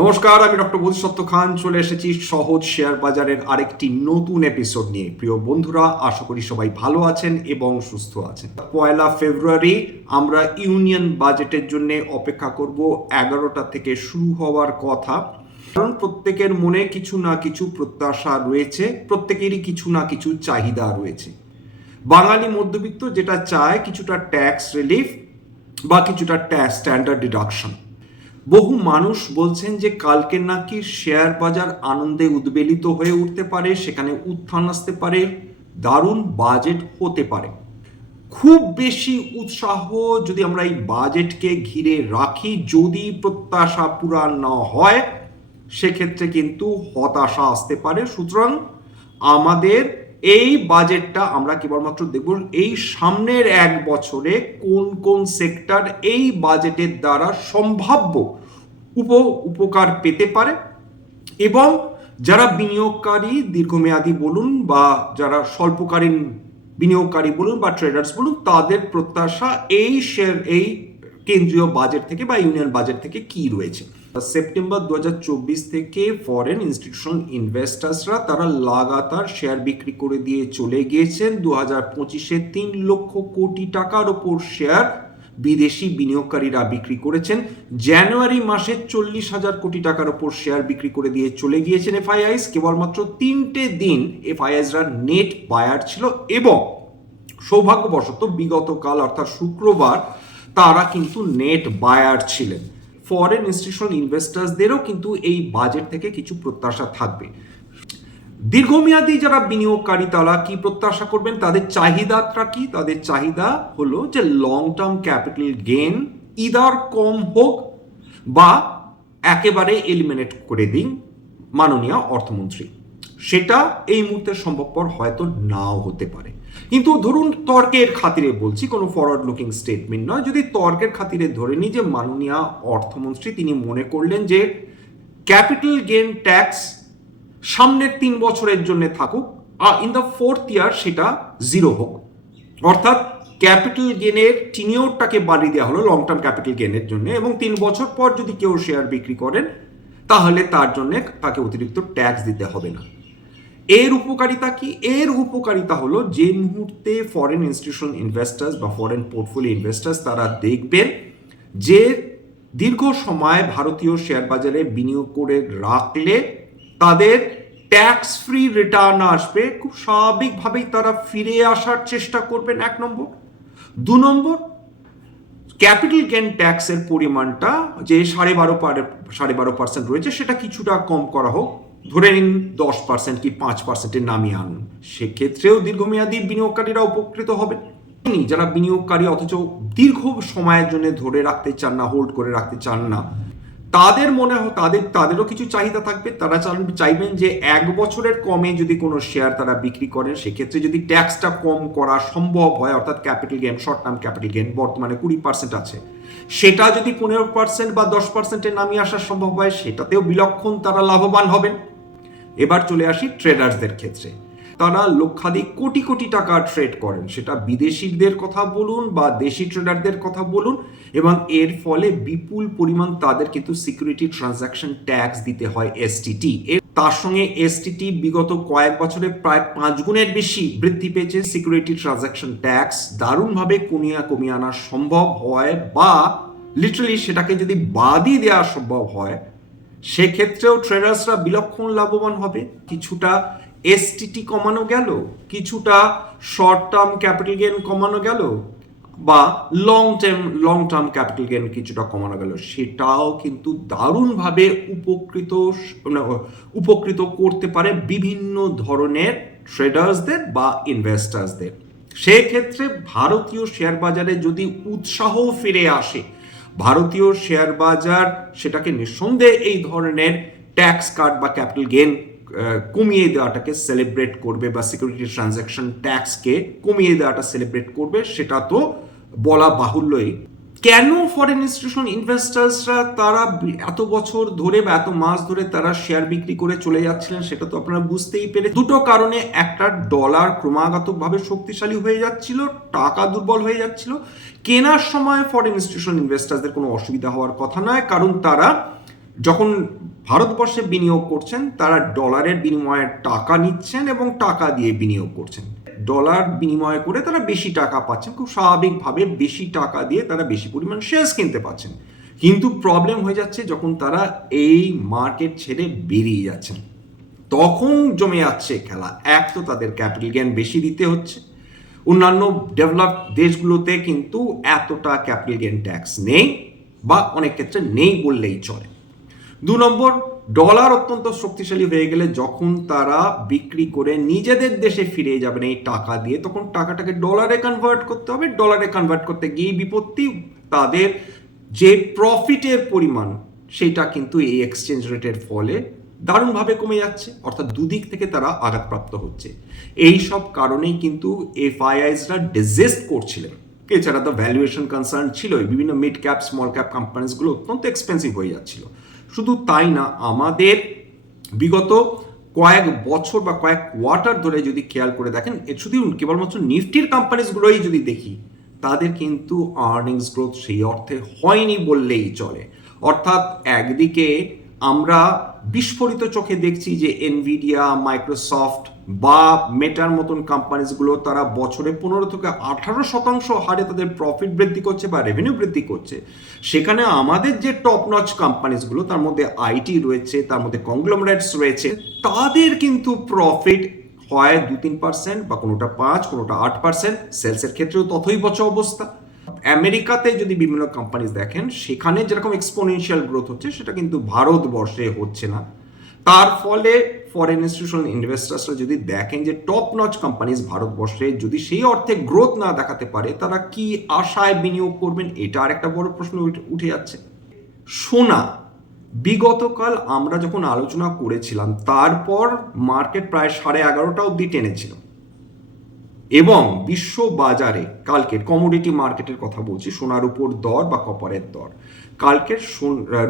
নমস্কার, আমি ডক্টর বোধিসত্ত্ব খান চলে এসেছি সহজ শেয়ার বাজারের আরেকটি নতুন এপিসোড নিয়ে। প্রিয় বন্ধুরা, আশা করি সবাই ভালো আছেন এবং সুস্থ আছেন। 1 ফেব্রুয়ারি আমরা ইউনিয়ন বাজেটের জন্য অপেক্ষা করব। 11টা থেকে শুরু হওয়ার কথা, কারণ প্রত্যেকের মনে কিছু না কিছু প্রত্যাশা রয়েছে, প্রত্যেকেরই কিছু না কিছু চাহিদা রয়েছে। বাঙালি মধ্যবিত্ত যেটা চায় কিছুটা ট্যাক্স রিলিফ বা কিছুটা ট্যাক্স স্ট্যান্ডার্ড ডিডাকশন। বহু মানুষ বলছেন যে কালকে নাকি শেয়ার বাজার আনন্দে উদ্বেলিত হয়ে উঠতে পারে, সেখানে উত্থান আসতে পারে, দারুণ বাজেট হতে পারে। খুব বেশি উৎসাহ যদি আমরা এই বাজেটকে ঘিরে রাখি, যদি প্রত্যাশা পূরণ না হয়, সেক্ষেত্রে কিন্তু হতাশা আসতে পারে। সুতরাং আমাদের এই বাজেটটা আমরা কেবলমাত্র দেখব এই সামনের 1 বছরে কোন কোন সেক্টর এই বাজেটের দ্বারা সম্ভাব্য উপকার পেতে পারে, এবং যারা বিনিয়োগকারী দীর্ঘমেয়াদী বলুন বা যারা স্বল্পকালীন বিনিয়োগকারী বলুন বা ট্রেডার্স বলুন, তাদের প্রত্যাশা এই কেন্দ্রীয় বাজেট থেকে বা ইউনিয়ন বাজেট থেকে কি রয়েছে। সেপ্টেম্বর 2024 থেকে ফরেন ইনস্টিটিউশনাল ইনভেস্টার্সরা তারা লাগাতার শেয়ার বিক্রি করে দিয়ে চলে গিয়েছেন। 2025-এ 3 লক্ষ কোটি টাকার ওপর শেয়ার বিদেশি বিনিয়োগকারীরা বিক্রি করেছেন। জানুয়ারি মাসে 40,000 কোটি টাকার ওপর শেয়ার বিক্রি করে দিয়ে চলে গিয়েছেন এফআইআইস। কেবলমাত্র 3টে দিন এফআইআইসরা নেট বায়ার ছিল, এবং সৌভাগ্যবশত বিগত কাল অর্থাৎ শুক্রবার তারা কিন্তু নেট বায়ার ছিলেন। ফরেন ইনস্টিটিউশনাল ইনভেস্টার্সদেরও কিন্তু এই বাজেট থেকে কিছু প্রত্যাশা থাকবে। দীর্ঘমেয়াদী যারা বিনিয়োগকারী তারা কি প্রত্যাশা করবেন, তাদের চাহিদাটা কি? তাদের চাহিদা হলো যে long term capital gain either কম হোক বা একেবারে এলিমিনেট করে দিন মাননীয় অর্থমন্ত্রী। সেটা এই মুহূর্তে সম্ভবপর হয়তো নাও হতে পারে, কিন্তু ধরুন তর্কের খাতিরে বলছি, কোনো ফরওয়ার্ড লুকিং স্টেটমেন্ট নয়, যদি তর্কের খাতিরে ধরে নিই যে মাননীয় অর্থমন্ত্রী তিনি মনে করলেন যে ক্যাপিটাল গেইন ট্যাক্স সামনের 3 বছরের জন্য থাকুক, আর ইন দ্য 4th ইয়ার সেটা 0 হোক, অর্থাৎ ক্যাপিটাল গেনের টিনিওরটাকে বাড়িয়ে দেওয়া হলো লং টার্ম ক্যাপিটাল গেনের জন্য, এবং 3 বছর পর যদি কেউ শেয়ার বিক্রি করেন তাহলে তার জন্য তাকে অতিরিক্ত ট্যাক্স দিতে হবে না। এর উপকারিতা কি? এর উপকারিতা হলো যে মুহূর্তে ফরেন ইনস্টিটিউশনাল ইনভেস্টার্স বা ফরেন পোর্টফোলিও ইনভেস্টার্স তারা দেখবেন যে দীর্ঘ সময় ভারতীয় শেয়ার বাজারে বিনিয়োগ করে রাখলে তাদের ট্যাক্স ফ্রি রিটার্ন আসবে, খুব স্বাভাবিকভাবেই তারা ফিরে আসার চেষ্টা করবেন, 1 নম্বর। 2 নম্বর, ক্যাপিটাল গেইন ট্যাক্সের পরিমাণটা যে 12.5% রয়েছে সেটা কিছুটা কম করা হোক, ধরে নিন 10% কি 5%-এ নামিয়ে আনুন। সেক্ষেত্রেও দীর্ঘমেয়াদী বিনিয়োগকারীরা উপকৃত হবেন। যারা বিনিয়োগকারী অথচ দীর্ঘ সময়ের জন্য ধরে রাখতে চান না, হোল্ড করে রাখতে চান না, তাদের মনে হয় তাদেরও কিছু চাহিদা থাকবে। তারা চাইবেন যে 1 বছরের কমে যদি কোনো শেয়ার তারা বিক্রি করেন, সেক্ষেত্রে যদি ট্যাক্সটা কম করা সম্ভব হয়, অর্থাৎ capital gain, short term capital gain বর্তমানে 20% আছে, সেটা যদি 15% বা 10%-এ নামিয়ে আসা সম্ভব হয়, সেটাতেও বিলক্ষণ তারা লাভবান হবেন। এবার চলে আসি ট্রেডার্সদের ক্ষেত্রে। তারা লক্ষাধিক কোটি কোটি টাকা ট্রেড করেন, সেটা বিদেশিদের কথা বলুন বা দেশি ট্রেডারদের কথা বলুন, এবং এর ফলে বিপুল পরিমাণ তাদের কিন্তু সিকিউরিটি ট্রানজাকশন ট্যাক্স দিতে হয়, এসটিটি। তার সঙ্গে এসটিটি বিগত কয়েক বছরে প্রায় 5 গুণের বেশি বৃদ্ধি পেয়েছে। সিকিউরিটি ট্রানজাকশন ট্যাক্স দারুণভাবে কমিয়ে আনা সম্ভব হয়, বা লিটারালি সেটাকে যদি বাদই দেওয়া সম্ভব হয়, সেক্ষেত্রেও ট্রেডার্সরা বিলক্ষণ লাভবান হবে। কিছুটা এসটিটি কমানো গেল, কিছুটা শর্ট টার্ম ক্যাপিটাল গেইন কমানো গেল, বা লং টার্ম ক্যাপিটাল গেইন কিছুটা কমানো গেল, সেটাও কিন্তু দারুণভাবে উপকৃত করতে পারে বিভিন্ন ধরনের ট্রেডার্সদের বা ইনভেস্টার্সদের। সেক্ষেত্রে ভারতীয় শেয়ার বাজারে যদি উৎসাহ ফিরে আসে, ভারতীয় শেয়ার বাজার সেটাকে নিঃসন্দেহে এই ধরনের ট্যাক্স কাট বা ক্যাপিটাল গেইন কমিয়ে দেওয়াটাকে সেলিব্রেট করবে, বা সিকিউরিটি ট্রানজাকশন ট্যাক্সকে কমিয়ে দেওয়াটা সেলিব্রেট করবে, সেটা তো বলা বাহুল্যই। কেন ফরেন ইনস্টিটিউশনাল ইনভেস্টার্সরা তারা এত বছর ধরে বা এত মাস ধরে তারা শেয়ার বিক্রি করে চলে যাচ্ছিলেন, সেটা তো আপনারা বুঝতেই পেরে। 2টো কারণে: একটা, ডলার ক্রমাগতভাবে শক্তিশালী হয়ে যাচ্ছিল, টাকা দুর্বল হয়ে যাচ্ছিল। কেনার সময় ফরেন ইনস্টিটিউশনাল ইনভেস্টারদের কোনো অসুবিধা হওয়ার কথা নয়, কারণ তারা যখন ভারতবর্ষে বিনিয়োগ করছেন তারা ডলারের বিনিময়ে টাকা নিচ্ছেন এবং টাকা দিয়ে বিনিয়োগ করছেন, ডলার বিনিময় করে তারা বেশি টাকা পাচ্ছেন, খুব স্বাভাবিকভাবে বেশি টাকা দিয়ে তারা বেশি পরিমাণ শেয়ার্স কিনতে পাচ্ছেন। কিন্তু প্রবলেম হয়ে যাচ্ছে যখন তারা এই মার্কেট ছেড়ে বেরিয়ে যাচ্ছেন, তখন জমে যাচ্ছে খেলা। এক তো তাদের ক্যাপিটাল গেইন বেশি দিতে হচ্ছে, অন্যান্য ডেভেলপ দেশগুলোতে কিন্তু এতটা ক্যাপিটাল গেইন ট্যাক্স নেই বা অনেক ক্ষেত্রে নেই বললেই চলে। 2 নম্বর, ডলার অত্যন্ত শক্তিশালী হয়ে গেলে যখন তারা বিক্রি করে নিজেদের দেশে ফিরে যাবেন এই টাকা দিয়ে, তখন টাকাটাকে ডলারে কনভার্ট করতে হবে। ডলারে কনভার্ট করতে গিয়ে বিপত্তি, তাদের যে প্রফিটের পরিমাণ সেটা কিন্তু এই এক্সচেঞ্জ রেটের ফলে দারুণভাবে কমে যাচ্ছে, অর্থাৎ দুদিক থেকে তারা আঘাতপ্রাপ্ত হচ্ছে। এই সব কারণেই কিন্তু এফআইআইসরা ডিজিস্ট করছিলেন। এছাড়া তো ভ্যালুয়েশন কনসার্ন ছিলই, বিভিন্ন মিড ক্যাপ স্মল ক্যাপ কোম্পানিজগুলো অত্যন্ত এক্সপেন্সিভ হয়ে যাচ্ছিল। শুধু তাই না, আমাদের বিগত কয়েক বছর বা কয়েক কোয়ার্টার ধরে যদি খেয়াল করে দেখেন, শুধু কেবলমাত্র নিফটির কোম্পানিজগুলোই যদি দেখি, তাদের কিন্তু আর্নিংস গ্রোথ সেই অর্থে হয়নি বললেই চলে। অর্থাৎ একদিকে আমরা বিস্ফোরিত চোখে দেখছি যে এনভিডিয়া, মাইক্রোসফট বা মেটার মতন কোম্পানিজগুলো তারা বছরে 15 থেকে 18% হারে তাদের প্রফিট বৃদ্ধি করছে বা রেভিনিউ বৃদ্ধি করছে। সেখানে আমাদের যে টপ নচ কোম্পানিজগুলো, তার মধ্যে আইটি রয়েছে, তার মধ্যে কংগ্লোমারেটস রয়েছে, তাদের কিন্তু প্রফিট হয় 2-3% বা কোনোটা 5, কোনোটা 8%। সেলসের ক্ষেত্রেও তথই বছর অবস্থা। আমেরিকাতে যদি বিভিন্ন কোম্পানিজ দেখেন, সেখানে যেরকম এক্সপোনেনশিয়াল গ্রোথ হচ্ছে, সেটা কিন্তু ভারতবর্ষে হচ্ছে না। তার ফলে ফরেন ইনস্টিটিউশনাল ইনভেস্টার্সরা যদি দেখেন যে টপ নচ কোম্পানিজ ভারতবর্ষে যদি সেই অর্থে গ্রোথ না দেখাতে পারে, তারা কি আশায় বিনিয়োগ করবেন, এটা আর একটা বড় প্রশ্ন উঠে যাচ্ছে। সোনা, বিগতকাল আমরা যখন আলোচনা করেছিলাম, তারপর মার্কেট প্রায় 11:30 অবধি টেনেছিল এবং বিশ্ব বাজারে কালকের কমোডিটি মার্কেটের কথা বলছি, সোনার উপর দর বা কপারের দর, কালকের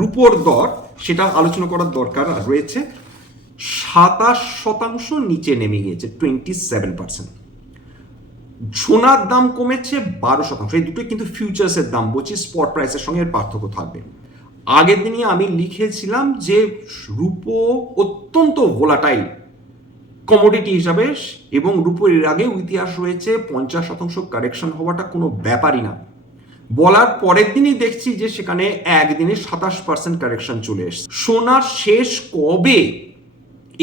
রুপোর দর সেটা আলোচনা করার দরকার রয়েছে। 27% নিচে নেমে গিয়েছে, 27%। সোনার দাম কমেছে 12%। এই দুটোই কিন্তু ফিউচার্সের দাম বলছি, স্পট প্রাইসের সঙ্গে এর পার্থক্য থাকবে। আগের দিনই আমি লিখেছিলাম যে রুপো অত্যন্ত ভোলাটাইল কমোডিটি হিসাবে, এবং রুপোর এর আগেও ইতিহাস রয়েছে, 50% কারেকশন হওয়াটা কোনো ব্যাপারই না। বলার পরের দিনই দেখছি যে সেখানে একদিনে 27% কারেকশন চলে এসেছে। সোনার শেষ কবে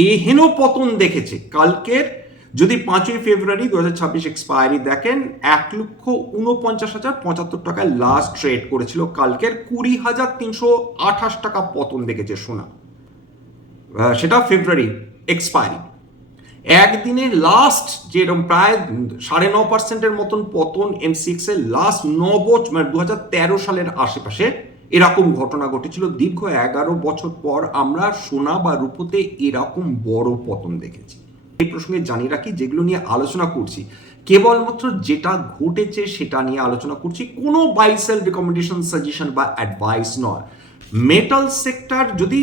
এহেন পতন দেখেছে? কালকের যদি 5ই ফেব্রুয়ারি 2026 এক্সপায়ারি দেখেন, 1,49,075 টাকায় লাস্ট ট্রেড করেছিল। কালকের 20,328 টাকা পতন দেখেছে সোনা, সেটা ফেব্রুয়ারি এক্সপায়ারি। একদিনে লাস্ট যেরকম প্রায় 9.5% মতন পতন এমসিএক্স এর লাস্ট 9 বছর, মানে 2013 সালের আশেপাশে এরকম ঘটনা ঘটেছিল। দীর্ঘ 11 বছর পর আমরা সোনা বা রূপোতে এরকম বড় পতন দেখেছি। এই প্রসঙ্গে জানিয়ে রাখি, যেগুলো নিয়ে আলোচনা করছি কেবলমাত্র যেটা ঘটেছে সেটা নিয়ে আলোচনা করছি, কোনো বাই সেল রিকমেন্ডেশন, সাজেশন বা অ্যাডভাইস নয়। মেটাল সেক্টর যদি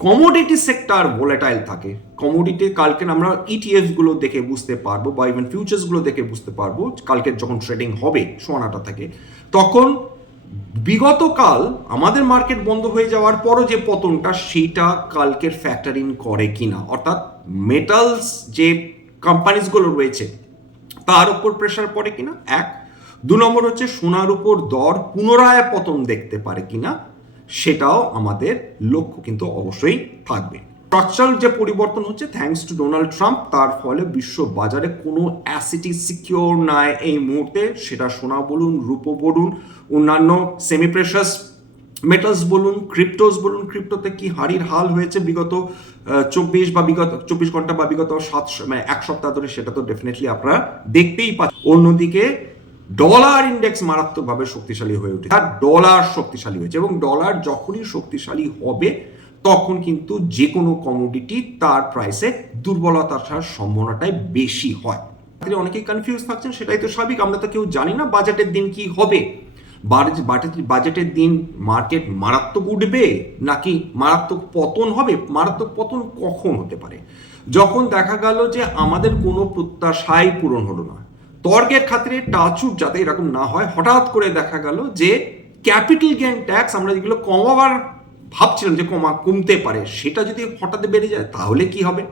কমোডিটি সেক্টর ভোলাটাইল থাকে, কমোডিটি কালকে আমরা ইটিএফ গুলো দেখে বুঝতে পারবো বা ইভেন ফিউচার্স গুলো দেখে বুঝতে পারবো, কালকে যখন ট্রেডিং হবে সোনাটা থেকে, তখন বিগতকাল আমাদের মার্কেট বন্ধ হয়ে যাওয়ার পরও যে পতনটা, সেইটা কালকের ফ্যাক্টর ইন করে কিনা, অর্থাৎ মেটালস যে কোম্পানিজগুলো রয়েছে তার উপর প্রেশার পড়ে কিনা, 1। 2 নম্বর হচ্ছে সোনার উপর দর পুনরায় পতন দেখতে পারে কিনা, সেটাও আমাদের লক্ষ্য কিন্তু অবশ্যই থাকবে। স্ট্রাকচারাল যে পরিবর্তন হচ্ছে থ্যাঙ্কস টু ডোনাল্ড ট্রাম্প, তার ফলে বিশ্ব বাজারে কোনো অ্যাসেটই সিকিউর নয় এই মুহূর্তে, সেটা সোনা বলুন, রূপো বলুন, অন্যান্য সেমি প্রেশাস মেটালস বলুন, ক্রিপ্টোস বলুন। ক্রিপ্টোতে কি হাড়ির হাল হয়েছে বিগত 24 ঘন্টা বা বিগত 1 সপ্তাহ ধরে, সেটা তো ডেফিনেটলি আপনারা দেখতেই পাচ্ছেন। অন্যদিকে ডলার ইন্ডেক্স মারাত্মকভাবে শক্তিশালী হয়ে উঠেছে, আর ডলার শক্তিশালী হয়েছে, এবং ডলার যখনই শক্তিশালী হবে তখন কিন্তু যে কোনো কমোডিটি তার প্রাইসে দুর্বলতা আসার সম্ভাবনাটাই বেশি হয়। অনেকেই কনফিউজ থাকছেন, সেটাই তো স্বাভাবিক, আমরা তো কেউ জানি না বাজেটের দিন কি হবে। বাজেটের দিন মার্কেট মারাত্মক উঠবে নাকি মারাত্মক পতন হবে। মারাত্মক পতন কখন হতে পারে? যখন দেখা গেল যে আমাদের কোনো প্রত্যাশাই পূরণ হলো না, তর্কের খাতিরে টাচুট যাতে এরকম না হয়, হঠাৎ করে দেখা গেল যে ক্যাপিটাল গেইন ট্যাক্স আমরা যেগুলো কমাবার ভাবছিলাম যে কমতে পারে, সেটা যদি হঠাৎ বেড়ে যায় তাহলে কি হবে?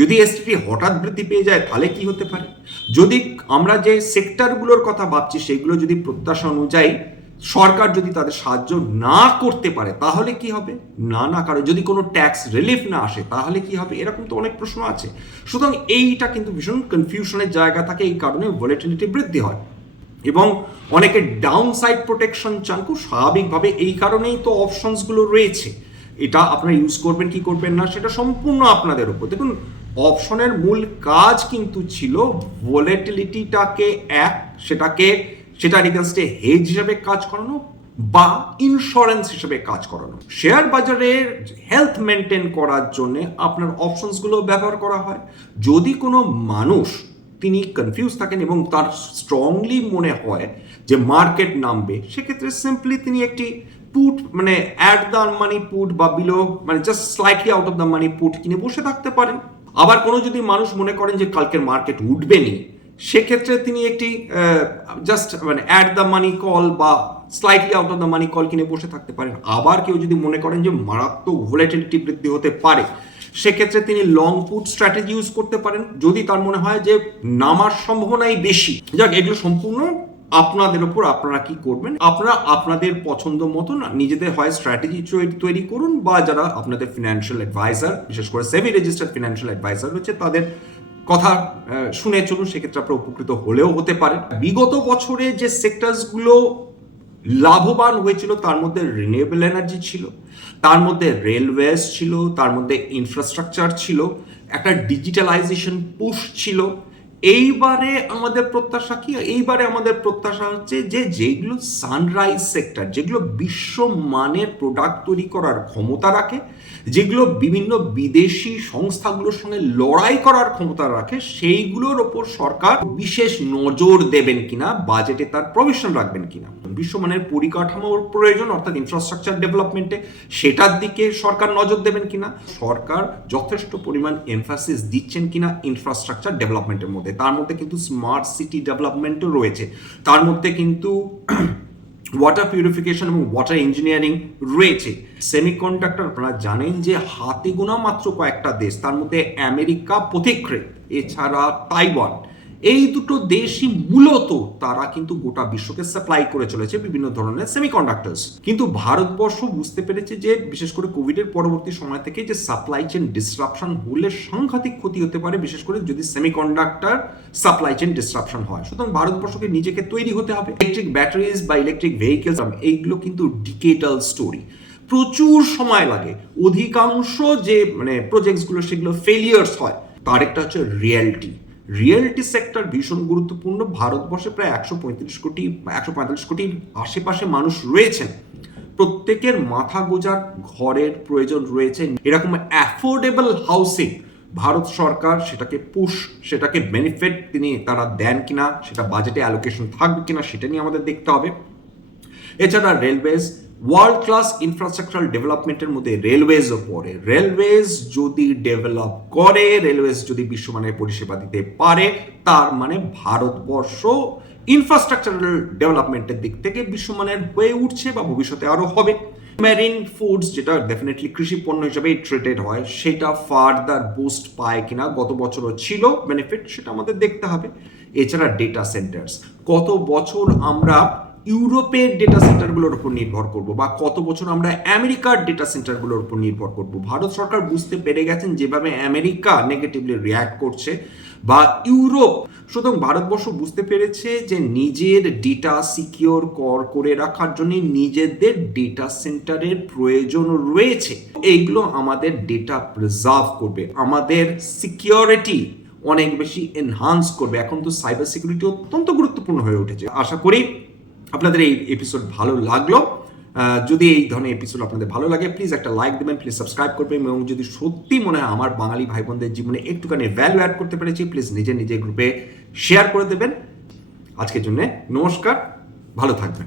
যদি এসটিটি হঠাৎ বৃদ্ধি পেয়ে যায় তাহলে কি হতে পারে? যদি আমরা যে সেক্টরগুলোর কথা ভাবছি সেগুলো যদি প্রত্যাশা অনুযায়ী সরকার যদি তাদের সাহায্য না করতে পারে তাহলে কি হবে? না কারণ যদি কোনো ট্যাক্স রিলিফ না আসে তাহলে কি হবে? এরকম তো অনেক প্রশ্ন আছে। সুতরাং এইটা কিন্তু ভীষণ কনফিউশনের জায়গা থাকে, এই কারণে ভলিটিলিটি বৃদ্ধি হয় এবং অনেকে ডাউন সাইড প্রোটেকশন চান খুব স্বাভাবিকভাবে। এই কারণেই তো অপশনসগুলো রয়েছে। এটা আপনারা ইউজ করবেন কি করবেন না সেটা সম্পূর্ণ আপনাদের উপর। দেখুন, অপশনের মূল কাজ কিন্তু ছিল ভলিটিলিটিটাকে সেটার এগেনস্টে হেজ হিসেবে কাজ করানো বা ইন্স্যুরেন্স হিসেবে কাজ করানো। শেয়ার বাজারের হেলথ মেনটেন করার জন্য আপনার অপশনসগুলো ব্যবহার করা হয়। যদি কোনো মানুষ তিনি কনফিউজ থাকেন এবং তার স্ট্রংলি মনে হয় যে মার্কেট নামবে, সেক্ষেত্রে সিম্পলি তিনি একটি পুট মানে অ্যাট দ্য মানি পুট বা বিলো মানে just slightly out of the money put কিনে বসে থাকতে পারেন। আবার কোনো যদি মানুষ মনে করেন যে কালকের মার্কেট উঠবেনি, সেক্ষেত্রে তিনি একটি জাস্ট মানে অ্যাট দ্য মানি কল বা slightly out of the money call কিনে বসে থাকতে পারেন। আবার কেউ যদি মনে করেন যে মারাত্মক ভলিটিলিটি বৃদ্ধি হতে পারে, সেক্ষেত্রে তিনি লং পুট স্ট্র্যাটেজি ইউজ করতে পারেন যদি তার মনে হয় যে নামার সম্ভাবনাই বেশি। যাক, এগুলো সম্পূর্ণ আপনাদের উপর, আপনারা কি করবেন। আপনারা আপনাদের পছন্দ মতন নিজেদের হয় স্ট্র্যাটেজি তৈরি করুন বা যারা আপনাদের ফিনান্সিয়াল অ্যাডভাইজার, বিশেষ করে সেবি রেজিস্টার্ড ফিনান্সিয়াল অ্যাডভাইজার হচ্ছে, তাদের কথা শুনে চলুন, সেক্ষেত্রে আপনারা উপকৃত হলেও হতে পারেন। বিগত বছরে যে সেক্টরসগুলো লাভবান হয়েছিল তার মধ্যে রিনিউয়েবল এনার্জি ছিল, তার মধ্যে রেলওয়েজ ছিল, তার মধ্যে ইনফ্রাস্ট্রাকচার ছিল, একটা ডিজিটালাইজেশন পুশ ছিল। এইবারে আমাদের প্রত্যাশা কি? এইবারে আমাদের প্রত্যাশা হচ্ছে যে যেগুলো সানরাইজ সেক্টর, যেগুলো বিশ্বমানের প্রোডাক্ট তৈরি করার ক্ষমতা রাখে, যেগুলো বিভিন্ন বিদেশি সংস্থাগুলোর সঙ্গে লড়াই করার ক্ষমতা রাখে, সেইগুলোর ওপর সরকার বিশেষ নজর দেবেন কিনা, বাজেটে তার প্রভিশন রাখবেন কিনা। বিশ্বমানের পরিকাঠামোর প্রয়োজন অর্থাৎ ইনফ্রাস্ট্রাকচার ডেভেলপমেন্টে, সেটার দিকে সরকার নজর দেবেন কিনা, সরকার যথেষ্ট পরিমাণ এমফাসিস দিচ্ছেন কিনা ইনফ্রাস্ট্রাকচার ডেভেলপমেন্টের মধ্যে। তার মধ্যে কিন্তু স্মার্ট সিটি ডেভেলপমেন্টও রয়েছে, তার মধ্যে কিন্তু ওয়াটার পিউরিফিকেশন এবং ওয়াটার ইঞ্জিনিয়ারিং রয়েছে। সেমিকন্ডাক্টর আপনারা জানেন যে হাতে গোনা মাত্র কয়েকটা দেশ, তার মধ্যে আমেরিকা পথিকৃৎ, এছাড়া তাইওয়ান, এই দুটো দেশই মূলত তারা কিন্তু গোটা বিশ্বকে সাপ্লাই করে চলেছে বিভিন্ন ধরনের সেমিকন্ডাক্টরস। কিন্তু ভারতবর্ষ বুঝতে পেরেছে যে বিশেষ করে কোভিডের পরবর্তী সময় থেকে যে সাপ্লাই চেন ডিসরাপশন হলে সাংঘাতিক ক্ষতি হতে পারে, বিশেষ করে যদি সেমিকন্ডাক্টর সাপ্লাই চেন ডিসরাপশন হয়। সুতরাং ভারতবর্ষকে নিজেকে তৈরি হতে হবে। ইলেকট্রিক ব্যাটারিজ বা ইলেকট্রিক ভেহিকেলস, এইগুলো কিন্তু ডিকেডাল স্টোরি, প্রচুর সময় লাগে। অধিকাংশ যে প্রজেক্টসগুলো সেগুলো ফেলিয়ার্স হয়। তার একটা হচ্ছে রিয়েলটি সেক্টর ভীষণ গুরুত্বপূর্ণ। ভারতবর্ষে প্রায় 145 কোটির আশেপাশে মানুষ রয়েছেন। প্রত্যেকের মাথা গোজার ঘরের প্রয়োজন রয়েছে। এরকম অ্যাফোর্ডেবল হাউসিং ভারত সরকার সেটাকে বেনিফিট তারা দেন কিনা, সেটা বাজেটে অ্যালোকেশন থাকবে কিনা, সেটা নিয়ে আমাদের দেখতে হবে। এছাড়া রেলওয়েজ, ওয়ার্ল্ড ক্লাস ইনফ্রাস্ট্রাকচারাল ডেভেলপমেন্টের মধ্যে রেলওয়েজও পড়ে। রেলওয়েজ যদি ডেভেলপ করে, রেলওয়েজ যদি বিশ্বমানের পরিষেবা দিতে পারে, তার মানে ভারতবর্ষ ইনফ্রাস্ট্রাকচারাল ডেভেলপমেন্টের দিক থেকে বিশ্বমানের হয়ে উঠছে বা ভবিষ্যতে আরো হবে। মেরিন ফুডস, যেটা ডেফিনেটলি কৃষি পণ্য হিসেবে ট্রেটেড হয়, সেটা ফার্দার বুস্ট পায় কিনা, গত বছরও ছিল বেনিফিট, সেটা আমাদের দেখতে হবে। এছাড়া ডেটা সেন্টার্স, কত বছর আমরা ইউরোপের ডেটা সেন্টারগুলোর উপর নির্ভর করব বা কত বছর আমরা আমেরিকার ডেটা সেন্টারগুলোর উপর নির্ভর করব। ভারত সরকার বুঝতে পেরে গেছেন যেভাবে আমেরিকা নেগেটিভলি রিয়্যাক্ট করছে বা ইউরোপ, সুতরাং ভারতবর্ষ বুঝতে পেরেছে যে নিজের ডেটা সিকিওর করে রাখার জন্য নিজেদের ডেটা সেন্টারের প্রয়োজন রয়েছে। এইগুলো আমাদের ডেটা প্রিজার্ভ করবে, আমাদের সিকিউরিটি অনেক বেশি এনহান্স করবে। এখন তো সাইবার সিকিউরিটি অত্যন্ত গুরুত্বপূর্ণ হয়ে উঠেছে। আশা করি আপনাদের এই এপিসোড ভালো লাগলো। যদি এই ধরনের এপিসোড আপনাদের ভালো লাগে, প্লিজ একটা লাইক দেবেন, প্লিজ সাবস্ক্রাইব করবেন, এবং যদি সত্যি মনে হয় আমার বাঙালি ভাই বোনদের জীবনে একটুখানি ভ্যালু অ্যাড করতে পেরেছি, প্লিজ নিজের গ্রুপে শেয়ার করে দেবেন। আজকের জন্য নমস্কার, ভালো থাকবেন।